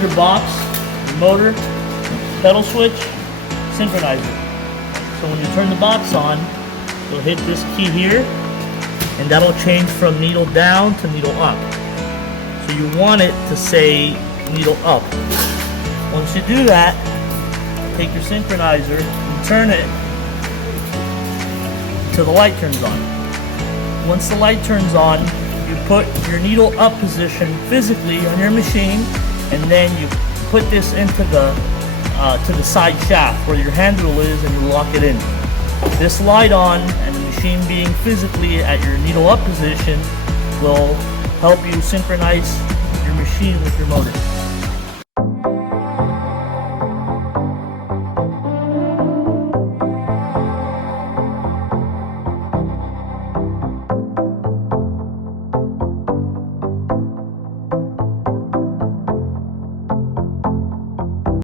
your box, your motor, pedal switch, synchronizer. So when you turn the box on, you'll hit this key here, and that'll change from needle down to needle up. So you want it to say needle up. Once you do that, take your synchronizer and turn it till the light turns on. Once the light turns on, you put your needle up position physically on your machine, and then you put this into the to the side shaft where your handle is, and you lock it in. This light on and the machine being physically at your needle up position will help you synchronize your machine with your motor.